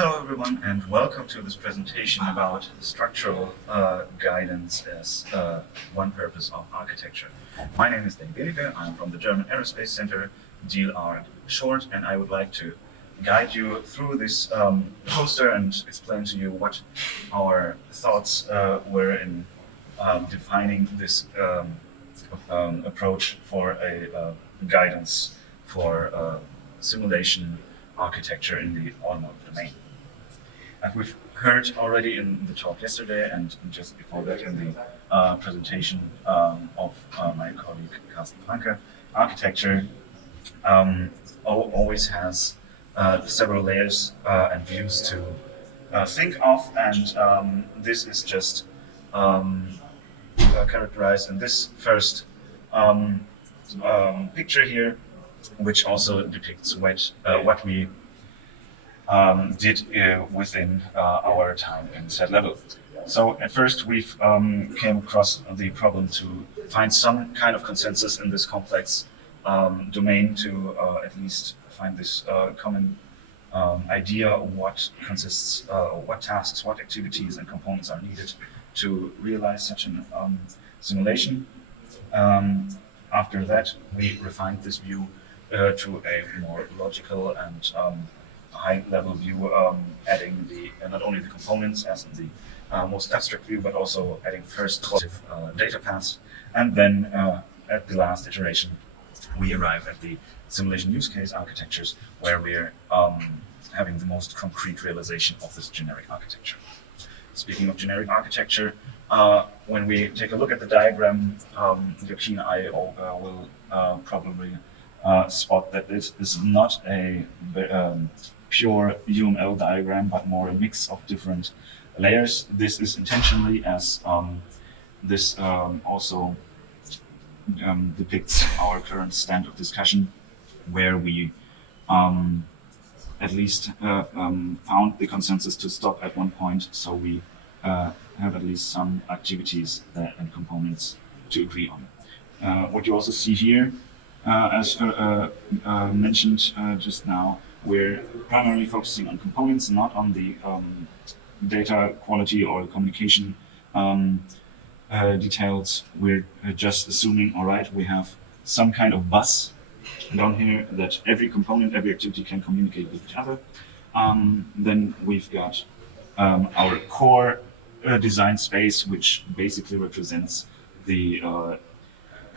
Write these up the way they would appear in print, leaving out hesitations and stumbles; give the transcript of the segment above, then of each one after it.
Hello everyone and welcome to this presentation about structural guidance as one purpose of architecture. My name is BMWK, I'm from the German Aerospace Center, DLR short, and I would like to guide you through this poster and explain to you what our thoughts were in defining this approach for a guidance for simulation architecture in the automotive domain. As we've heard already in the talk yesterday and just before that in the presentation of my colleague Carsten Franke, architecture always has several layers and views to think of, and this is just characterized in this first picture here, which also depicts what we did within our time in set level. So at first we've came across the problem to find some kind of consensus in this complex domain to at least find this common idea of what consists, what tasks, what activities and components are needed to realize such an simulation. After that, we refined this view to a more logical and high-level view, adding not only the components as in the most abstract view, but also adding first positive data paths. And then at the last iteration, we arrive at the simulation use case architectures, where we're having the most concrete realization of this generic architecture. Speaking of generic architecture, when we take a look at the diagram, your keen eye will probably spot that this is not a pure UML diagram, but more a mix of different layers. This is intentionally, as this also depicts our current stand of discussion, where we at least found the consensus to stop at one point, so we have at least some activities and components to agree on. What you also see here, as mentioned just now, we're primarily focusing on components, not on the data quality or communication details. We're just assuming, all right, we have some kind of bus down here that every component, every activity can communicate with each other. Then we've got our core design space, which basically represents the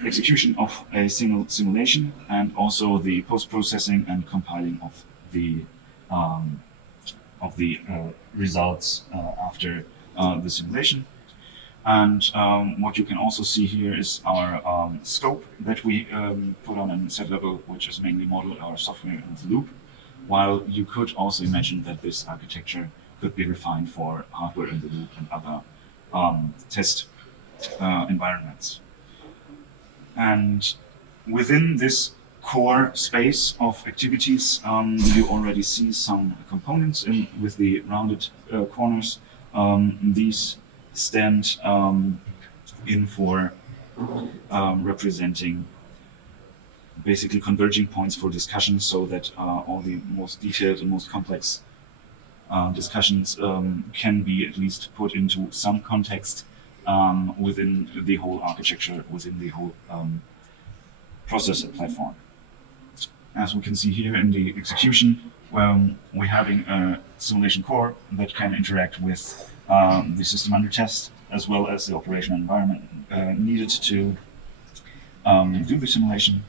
execution of a single simulation, and also the post-processing and compiling of the results after the simulation. And what you can also see here is our scope that we put on a set level, which is mainly modeled our software in the loop, while you could also imagine that this architecture could be refined for hardware in the loop and other test environments. And within this core space of activities, you already see some components with the rounded corners. These stand in for representing basically converging points for discussion, so that all the most detailed and most complex discussions can be at least put into some context within the whole architecture, within the whole processor platform. As we can see here in the execution, we're having a simulation core that can interact with the system under test, as well as the operational environment needed to do the simulation.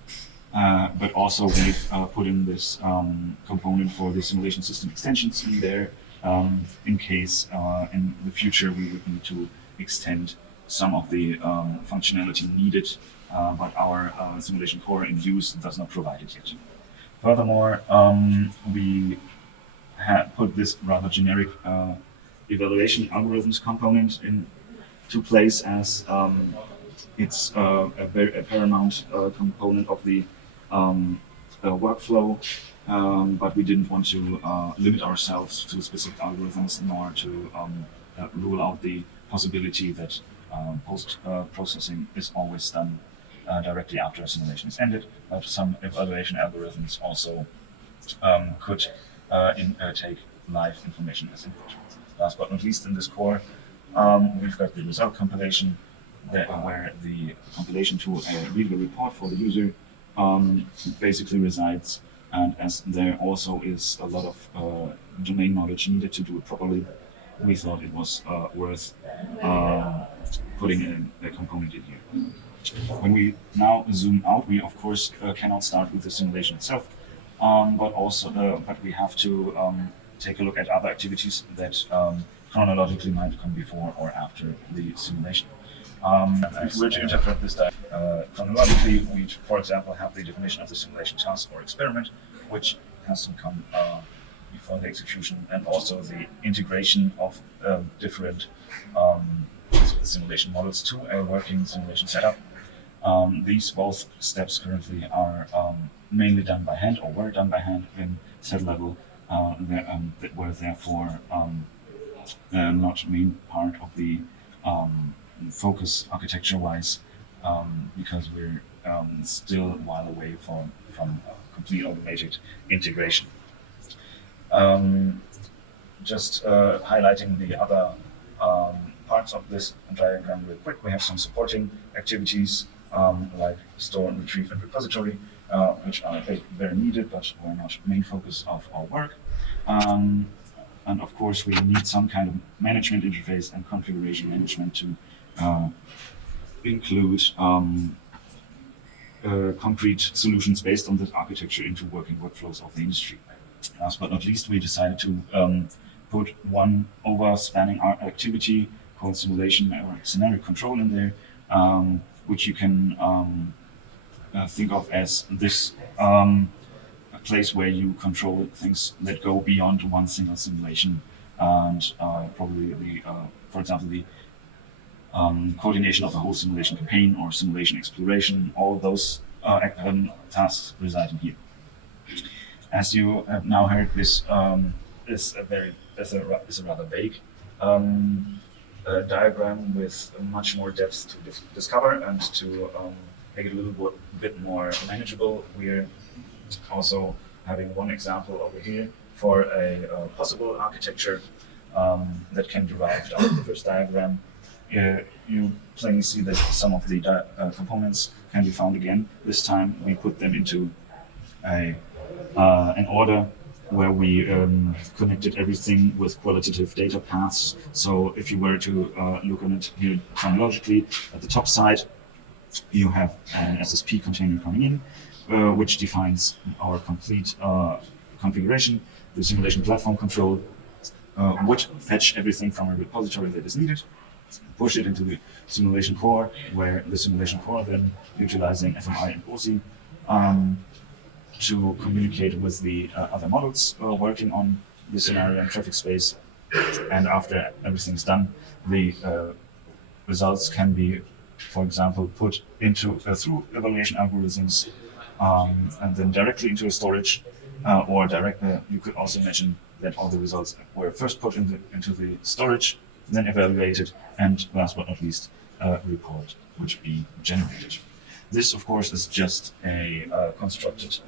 But also we've put in this component for the simulation system extensions in there, in case in the future we would need to extend some of the functionality needed, but our simulation core in use does not provide it yet. Furthermore, we put this rather generic evaluation algorithms component into place, as it's a paramount component of the workflow, but we didn't want to limit ourselves to specific algorithms, nor to rule out the possibility that post-processing is always done directly after a simulation is ended, but some evaluation algorithms also could take live information as input. Last but not least, in this core, we've got the result compilation, where the compilation to a readable report for the user basically resides. And as there also is a lot of domain knowledge needed to do it properly, we thought it was worth putting a component in here. When we now zoom out, we of course cannot start with the simulation itself, but we have to take a look at other activities that chronologically might come before or after the simulation. If we were to interpret this chronologically, we, for example, have the definition of the simulation task or experiment, which has to come before the execution, and also the integration of different simulation models to a working simulation setup. These both steps currently are mainly done by hand, or were done by hand in set level, that were therefore not main part of the focus architecture-wise, because we're still a while away from complete automated integration. Just highlighting the other parts of this diagram real quick. We have some supporting activities like store and retrieve and repository, which are very needed, but were not main focus of our work. And of course, we need some kind of management interface and configuration management to include concrete solutions based on this architecture into working workflows of the industry. Last but not least, we decided to put one over-spanning activity called simulation or scenario control in there, which you can think of as this place where you control things that go beyond one single simulation, and probably for example, the coordination of a whole simulation campaign or simulation exploration. All those tasks reside in here. As you have now heard, this is a rather vague diagram with much more depth to discover, and to make it a little bit more manageable. We're also having one example over here for a possible architecture that can be derived out of the first diagram. You plainly see that some of the components can be found again. This time we put them into an order where we connected everything with qualitative data paths. So if you were to look on it here chronologically, at the top side, you have an SSP container coming in, which defines our complete configuration. The simulation platform control would fetch everything from a repository that is needed, push it into the simulation core, where the simulation core then utilizing FMI and OSI to communicate with the other models working on the scenario and traffic space. And after everything's done, the results can be, for example, put into through evaluation algorithms and then directly into a storage, or you could also imagine that all the results were first put into the storage, then evaluated, and last but not least, a report which be generated. This, of course, is just a constructed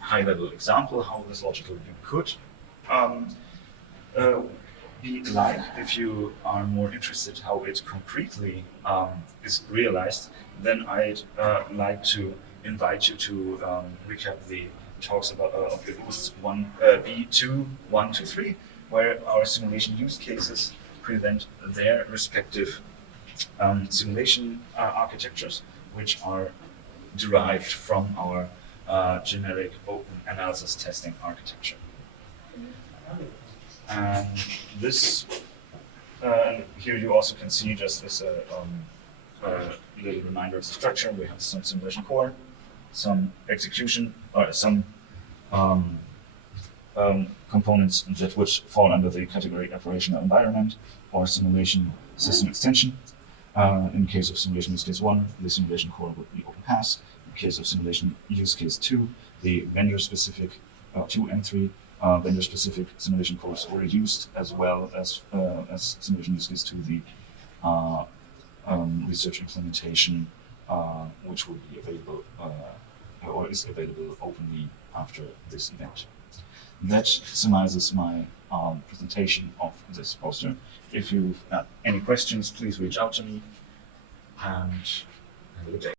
high-level example how this logical view could be like. If you are more interested how it concretely is realized, then I'd like to invite you to recap the talks about of the B1, 1 to 3, where our simulation use cases present their respective simulation architectures, which are derived from our generic open analysis testing architecture. And this, here you also can see, just as a little reminder of the structure, we have some simulation core, some execution, or some components that would fall under the category operational environment or simulation system extension. In case of simulation use case 1, the simulation core would be OpenPass. In case of simulation use case 2, the vendor-specific 2 and 3 vendor-specific simulation cores were used, as well as simulation use case 2, the research implementation, which will be available or is available openly after this event. That summarizes my presentation of this poster. If you've got any questions, please reach out to me, and have a good day.